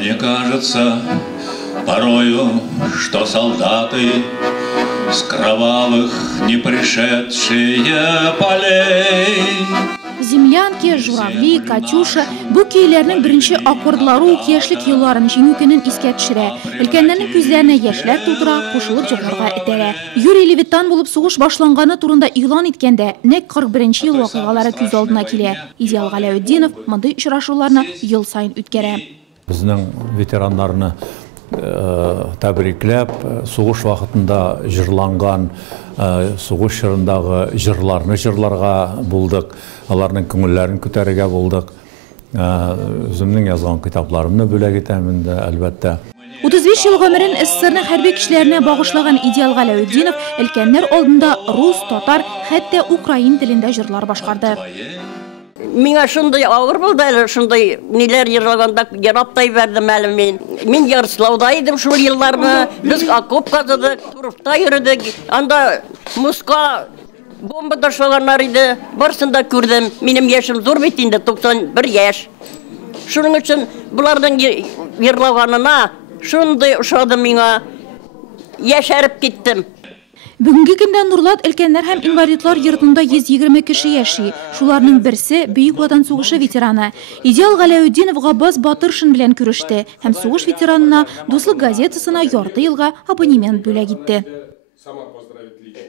Мне кажется порою, что солдаты с кровавых не пришедшие полей. Землянки, журавли, Катюша bu keylerinin birinci akordları okuyashlik yılların jingü günün isket düşüre. Ülkenlerin gözlerine yaşlar tutura, koşulup cıglarga itere. Yuri Levittan bulup soğuş başlanğanı turunda ilan etkende nek 41. yıl vakıgaları göz aldına kele. İdeal Galaüddinov mınday uçraşularını yıl sayın ütkere. Bizning veteranlarını təbriklәп, soğuş vaxtında jırlanğan, soğuş şırındağı jırlarını jırlarga bulduk, onların көңілләрін көтәрергә bulduk. Özümnің yazgan kitaplarımını bölək etəmin də əlbəttə. 35 yıl ömrün SSR'nin hərbi kişilerine bağışlayan İdeal Galaüddinov ülkenler oldunda Rus, Tatar, hatta Ukrayn dilinde jırlar başkardı. Миңа шундай авыр булды әле, шундай ниләр йырлаганда яраптай бердем әле мин. Мин Ярославда идем шул елларны, без окоп казыдык, турфта йөрдек. Анда Москва бомба ташлаганнар иде, барсын да күрдем. Минем яшем зур бит инде, 91 яшь. Шуның өчен буларның йырлаганына шундай ошады миңа, яшәреп киттем. Бүгінгі күндә Нурлат өлкәннәр һәм инвалидлар йортында 120 кеше яши. Шуларның берсе Бөек Ватан сугышы ветераны. Идеал Галаүддинов Габбас Батыршин белән күреште һәм сугыш ветеранына Дуслык газетасына ярты елга абонемент бүләк итте.